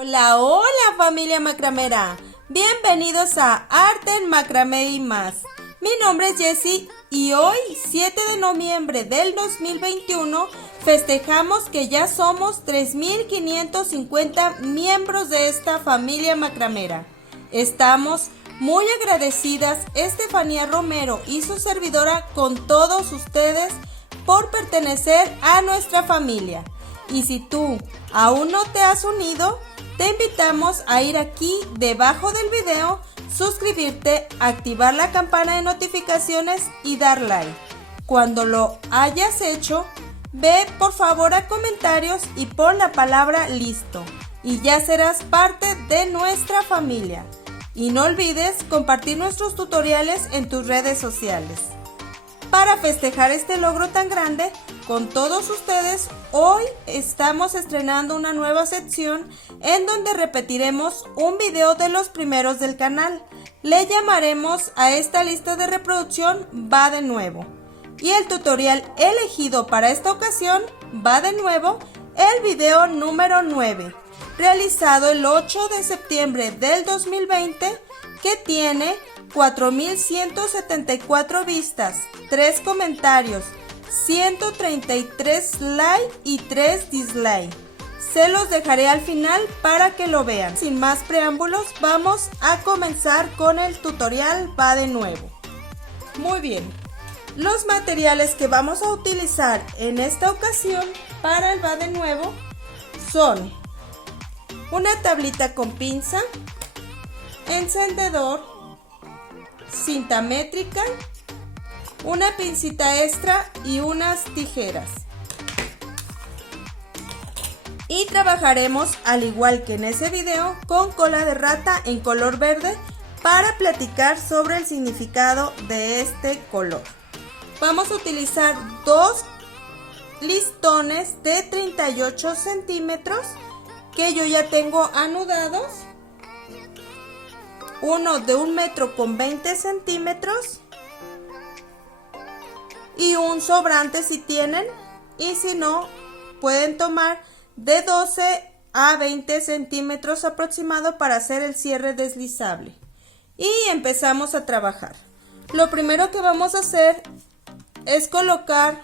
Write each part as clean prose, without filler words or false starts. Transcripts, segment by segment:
Hola, hola familia macramera, bienvenidos a Arte en Macramé y más. Mi nombre es Jessie y hoy, 7 de noviembre del 2021, festejamos que ya somos 3.550 miembros de esta familia macramera. Estamos muy agradecidas Estefanía Romero y su servidora con todos ustedes por pertenecer a nuestra familia. Y si tú aún no te has unido, te invitamos a ir aquí debajo del video, suscribirte, activar la campana de notificaciones y dar like. Cuando lo hayas hecho, ve por favor a comentarios y pon la palabra listo y ya serás parte de nuestra familia. Y no olvides compartir nuestros tutoriales en tus redes sociales. Para festejar este logro tan grande con todos ustedes, hoy estamos estrenando una nueva sección en donde repetiremos un video de los primeros del canal. Le llamaremos a esta lista de reproducción Va de Nuevo. Y el tutorial elegido para esta ocasión va de nuevo el video número 9, realizado el 8 de septiembre del 2020, que tiene 4.174 vistas, 3 comentarios, 133 likes y 3 dislikes. Se los dejaré al final para que lo vean. Sin más preámbulos, vamos a comenzar con el tutorial Va de Nuevo. Muy bien, los materiales que vamos a utilizar en esta ocasión para el Va de Nuevo son una tablita con pinza, encendedor, cinta métrica, una pincita extra y unas tijeras. Y trabajaremos, al igual que en ese video, con cola de rata en color verde para platicar sobre el significado de este color. Vamos a utilizar dos listones de 38 centímetros que yo ya tengo anudados, uno de 1 metro con 20 centímetros y un sobrante si tienen, y si no pueden tomar de 12 a 20 centímetros aproximado para hacer el cierre deslizable. Y empezamos a trabajar. Lo primero que vamos a hacer es colocar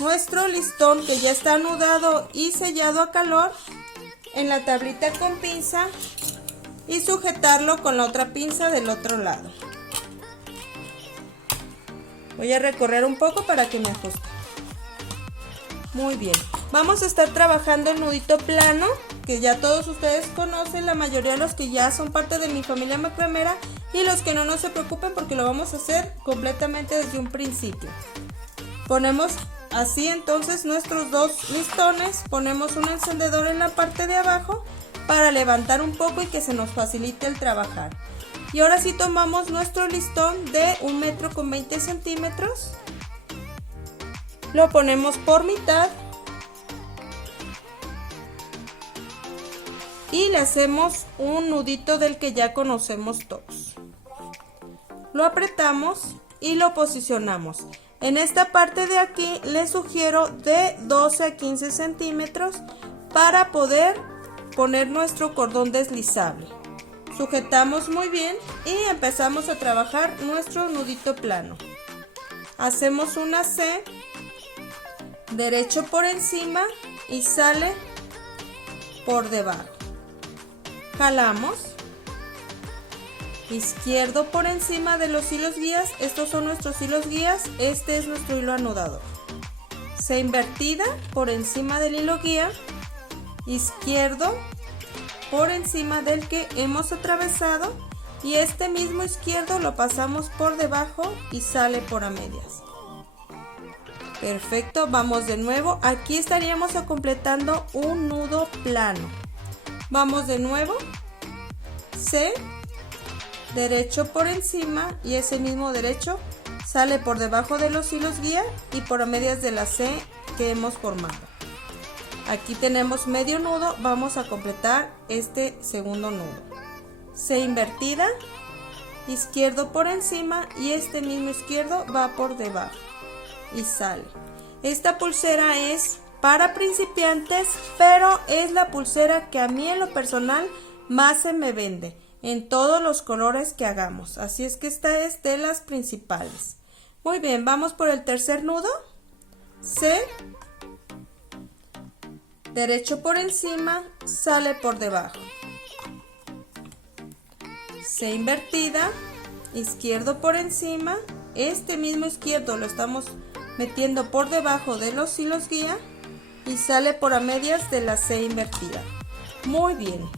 nuestro listón que ya está anudado y sellado a calor en la tablita con pinza y sujetarlo con la otra pinza del otro lado. Voy a recorrer un poco para que me ajuste. Muy bien, vamos a estar trabajando el nudito plano, que ya todos ustedes conocen, la mayoría de los que ya son parte de mi familia macramera, y los que no, no se preocupen porque lo vamos a hacer completamente desde un principio. Ponemos así entonces nuestros dos listones, ponemos un encendedor en la parte de abajo para levantar un poco y que se nos facilite el trabajar. Y ahora sí tomamos nuestro listón de 1 metro con 20 centímetros, lo ponemos por mitad y le hacemos un nudito del que ya conocemos todos. Lo apretamos y lo posicionamos. En esta parte de aquí les sugiero de 12 a 15 centímetros para poder poner nuestro cordón deslizable. Sujetamos muy bien y empezamos a trabajar nuestro nudito plano. Hacemos una C derecho por encima y sale por debajo. Jalamos izquierdo por encima de los hilos guías. Estos son nuestros hilos guías, este es nuestro hilo anudador. C invertida por encima del hilo guía, izquierdo por encima del que hemos atravesado y este mismo izquierdo lo pasamos por debajo y sale por a medias. Perfecto, vamos de nuevo. Aquí estaríamos completando un nudo plano. Vamos de nuevo. C, derecho por encima y ese mismo derecho sale por debajo de los hilos guía y por a medias de la C que hemos formado. Aquí tenemos medio nudo, vamos a completar este segundo nudo. C invertida, izquierdo por encima y este mismo izquierdo va por debajo y sale. Esta pulsera es para principiantes, pero es la pulsera que a mí en lo personal más se me vende en todos los colores que hagamos, así es que esta es de las principales. Muy bien, vamos por el tercer nudo. C, derecho por encima, sale por debajo. C invertida, izquierdo por encima, este mismo izquierdo lo estamos metiendo por debajo de los hilos guía y sale por a medias de la C invertida. Muy bien,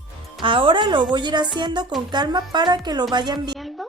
ahora lo voy a ir haciendo con calma para que lo vayan viendo.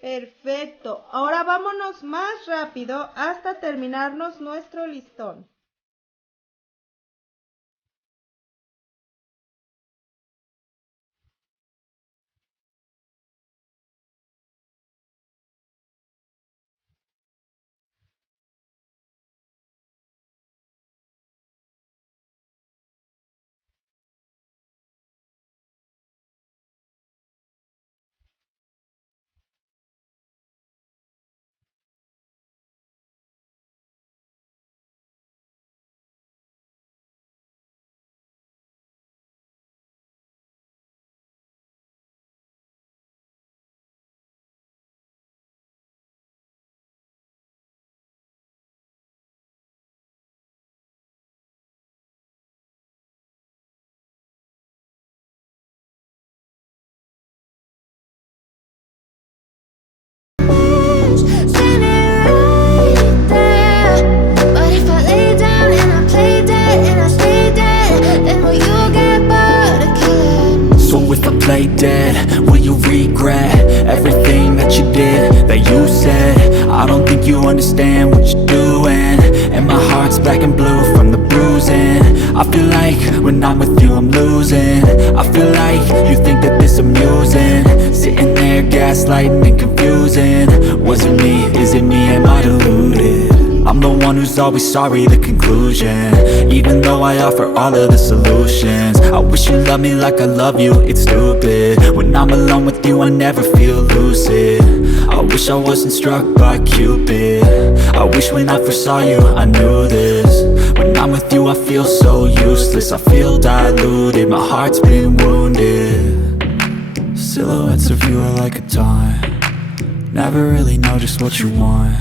Perfecto, ahora vámonos más rápido hasta terminarnos nuestro listón. Play dead, will you regret everything that you did, that you said? I don't think you understand what you're doing, and my heart's black and blue from the bruising. I feel like when I'm with you I'm losing. I feel like you think that this amusing, sitting there gaslighting and confusing. Was it me? Is it me? Am I deluded? I'm the one who's always sorry, the conclusion. Even though I offer all of the solutions, I wish you loved me like I love you, it's stupid. When I'm alone with you I never feel lucid. I wish I wasn't struck by Cupid. I wish when I first saw you I knew this. When I'm with you I feel so useless, I feel diluted, my heart's been wounded. Silhouettes of you are like a taunt, never really know just what you want.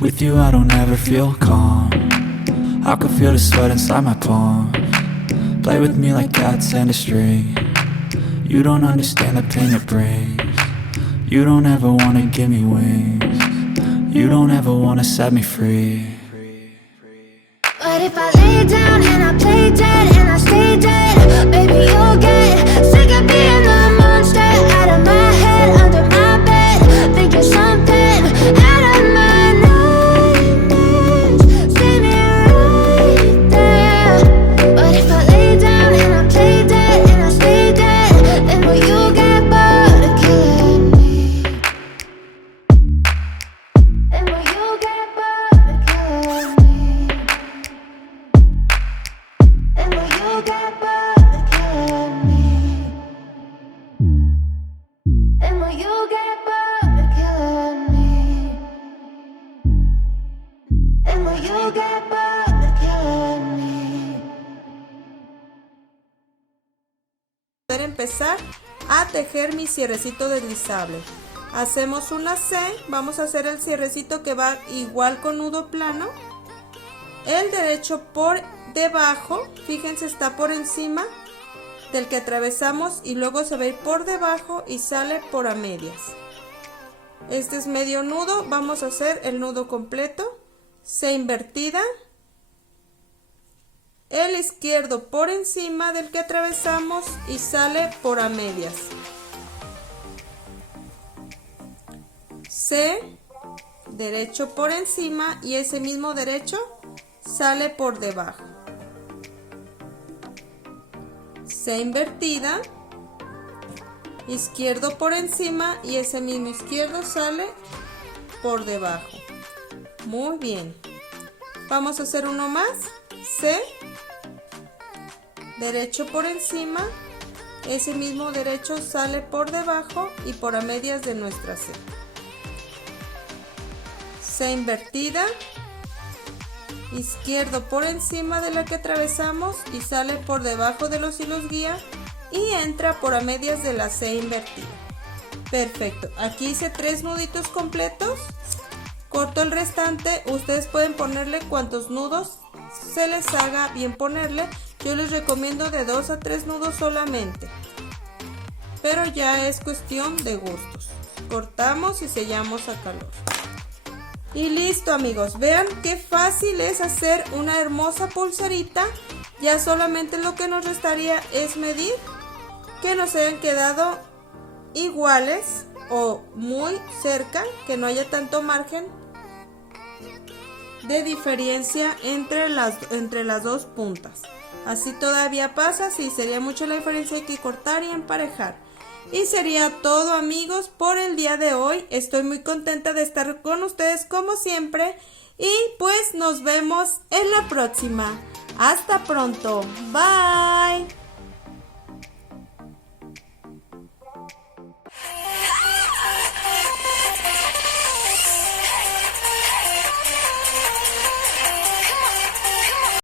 With you I don't ever feel calm, I can feel the sweat inside my palm. Play with me like cats and a string, you don't understand the pain it brings. You don't ever wanna give me wings, you don't ever wanna set me free. But if I lay down and I play dead and I stay dead, baby you'll get sick of being the monster out of my head, under my bed, thinking something out of my nightmares. See me right there. But if I lay down and I play dead and I stay dead, then will you get bored of killing me? Then will you get bored of killing me? And will you get bored of killing me? And will you get bored of killing me? And will you get bored of killing me? Poder empezar a tejer mi cierrecito deslizable. Hacemos una C, vamos a hacer el cierrecito que va igual con nudo plano. el derecho por debajo, fíjense, está por encima del que atravesamos y luego se va a ir por debajo y sale por a medias. Este es medio nudo, vamos a hacer el nudo completo, C invertida, el izquierdo por encima del que atravesamos y sale por a medias. C, derecho por encima y ese mismo derecho sale por debajo. C invertida, izquierdo por encima y ese mismo izquierdo sale por debajo. Muy bien. Vamos a hacer uno más. C, derecho por encima, ese mismo derecho sale por debajo y por a medias de nuestra C. C invertida, izquierdo por encima de la que atravesamos y sale por debajo de los hilos guía y entra por a medias de la C invertida. Perfecto, aquí hice 3 nuditos completos, corto el restante, ustedes pueden ponerle cuantos nudos se les haga bien ponerle, yo les recomiendo de 2 a 3 nudos solamente, pero ya es cuestión de gustos. Cortamos y sellamos a calor. Y listo amigos, vean qué fácil es hacer una hermosa pulserita. Ya solamente lo que nos restaría es medir que nos hayan quedado iguales o muy cerca, que no haya tanto margen de diferencia entre las dos puntas. Así todavía pasa, si sería mucho la diferencia hay que cortar y emparejar. Y sería todo amigos por el día de hoy. Estoy muy contenta de estar con ustedes como siempre. Y pues nos vemos en la próxima. Hasta pronto. Bye.